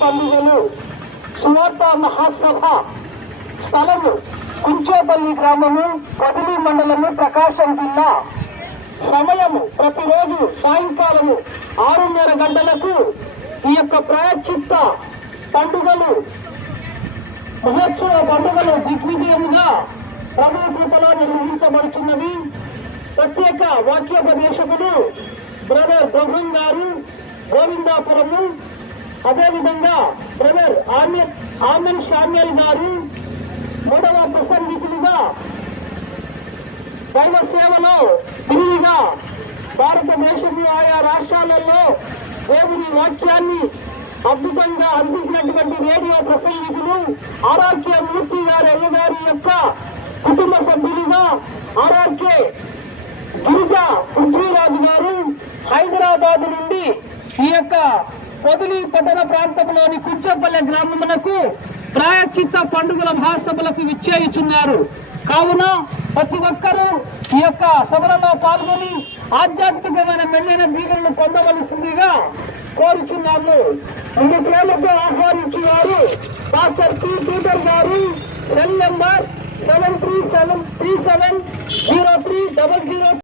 పండుగలు సువార్త మహాసభ స్థలము కుంచేపల్లి గ్రామము, పొదిలి మండలము, ప్రకాశం జిల్లా. సమయము ప్రతిరోజు సాయంకాలము 6:30 గంటలకు ఈ యొక్క ప్రాయశ్చిత్త పండుగలు మహోత్సవ పండుగలు దిగ్విజయముగా ప్రభు కృపలో నిర్వహించబడుతున్నవి. ప్రత్యేక వాక్యోపదేశకులు బ్రదర్ బ్రహ్మం గారు గోవిందాపురము, అదేవిధంగా బ్రదర్ ఆమెన్ శామ్యల్ గారు మూడవ ప్రసంగికులుగా దైవ సేవలో విరివిగా భారతదేశంలో ఆయా రాష్ట్రాలలో దేవుని వాక్యాన్ని అద్భుతంగా అందించినటువంటి రేడియో ప్రసంగికులు ఆర్ఆర్కే మూర్తి గారి అయ్యగారి యొక్క కుటుంబ సభ్యులుగా ఆర్ఆర్కే గిరిజా పృథ్వీరాజు గారు హైదరాబాద్ నుండి ఈ యొక్క పొదిలి పట్టణ ప్రాంతంలోని కుంచపల్లె గ్రామమునకు ప్రాయశ్చిత్త పండుగల మహాసభలకు విచ్చేయుచున్నారు. కావున ప్రతి ఒక్కరూ ఈ యొక్క సభలలో పాల్గొని ఆధ్యాత్మికమైన మెండైన దీవెనలు పొందవలసిందిగా కోరుచున్నాము. రెండు ప్రేమతో ఆహ్వానించున్నారు పాస్టర్ పి పీటర్ గారు. Cell number 7373703000.